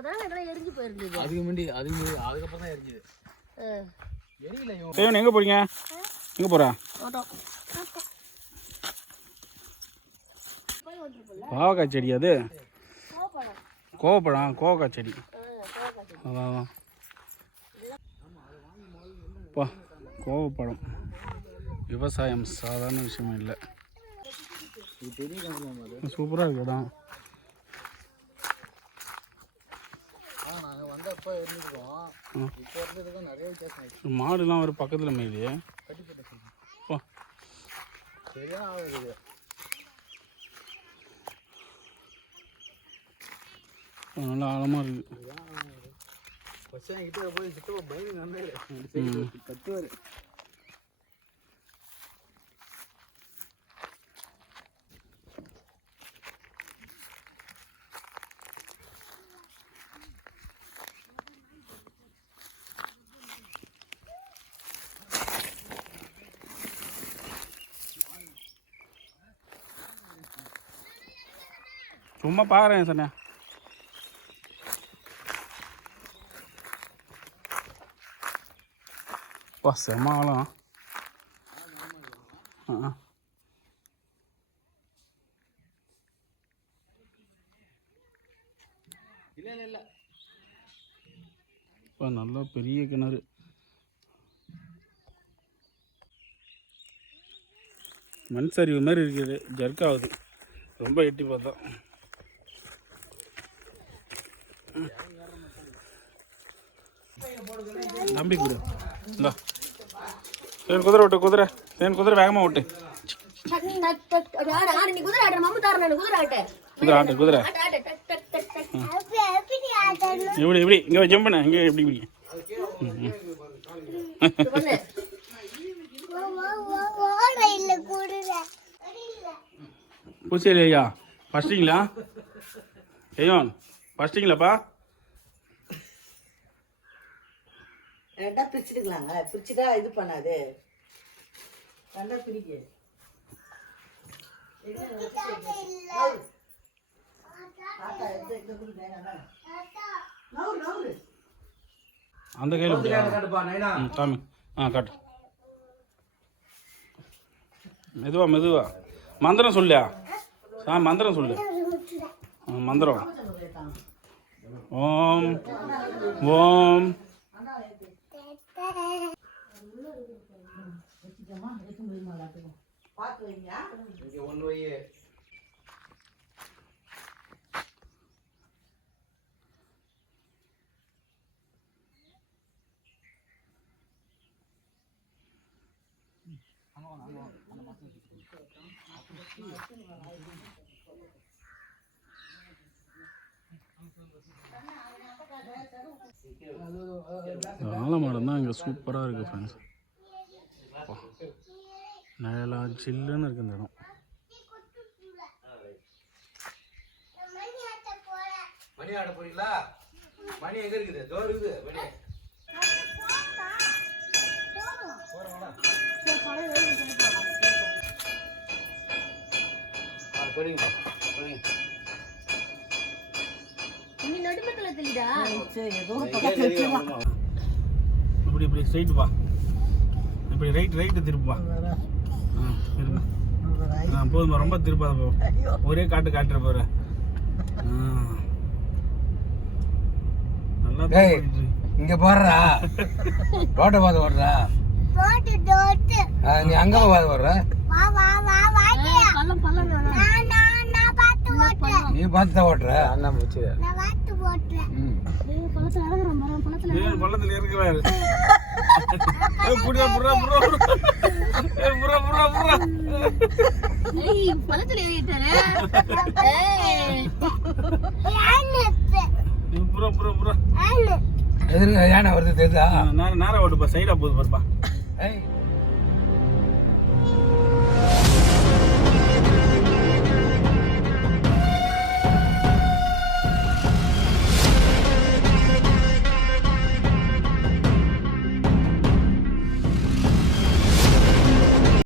அப்பதான் இதெல்லாம் எரிஞ்சு போயிருந்தது. அதுக்கப்புறம் தான் எரிஞ்சுது. எரியல. தேவன் எங்கே போறீங்க? எங்கே போகிறா? பாவக்காய் செடி அது. கோவப்பழம், கோவக்காய் செடி. அதான் கோவப்பழம். விவசாயம் சாதாரண விஷயமும் இல்லை. சூப்பராக இருக்கு இடம். மாடுலாம் ஒரு பக்கத்தில் மேய்து. நல்லா ஆழமாக இருக்குது. சும்மா பார்க்குறேன் சொன்ன. வா செம்ம ஆழம். இப்போ நல்லா பெரிய கிணறு. மண் சரிவு மாதிரி இருக்குது. ஜர்க்காகுது ரொம்ப எட்டி பார்த்தா. நம்பி கொடு. இந்தா சேன் குதிரை விட்டு குதிரை. சேன் குதிரை வேகமாக விட்டு. குதிரை ஆட்டு குதிரை. இப்படி இப்படி இங்கே ஜம்ப் பண்ண. இங்கே எப்படி இப்படி பூச்சியில் ஐயா ஃபஸ்ட்டிங்களா? ஐயோன் ஃபஸ்ட்டிங்களாப்பா? ரெண்டா பிரிச்சுட்டுக்கலாங்க. பிரிச்சுட்டா இது பண்ணாது. ரெண்டா பிரிக்க. அந்த கையில் காமி. காட்டு. மெதுவா மெதுவா. மந்திரம் சொல்லியா? மந்திரம் சொல்லு. மந்திரம். ஓம் ஓம் ஆலமரம் தான் இங்கே சூப்பராக இருக்குது ஃப்ரெண்ட்ஸ். நல்லா சில்லுன்னு இருக்குது இந்த இடம். மணி ஆட போறீங்களா? மணி எங்க இருக்குது? தோ இருக்குது மணி. போறீங்க போறீங்க. நீ நடுமத்துல தெளிடா. இப்படி இப்படி ஸ்ட்ரைட் வா. இப்படி ரைட்டு திருப்பா. போதுமா, ரொம்ப திருப்பாத போ. ஒரே காட்டுற போற. நல்லா இங்க போறா. ரோட்ட பார்த்து ஓடுறா. நீ அங்க பார்த்து ஓடுற. நீ பார்த்து ஓட்டுற. அண்ணா முடிச்சு பள்ளத்துல இருக்கிறாரு. யானை வருது தெரியுதா? நேரம் ஓட்டுப்பா. சைடா போகுது பாருப்பா.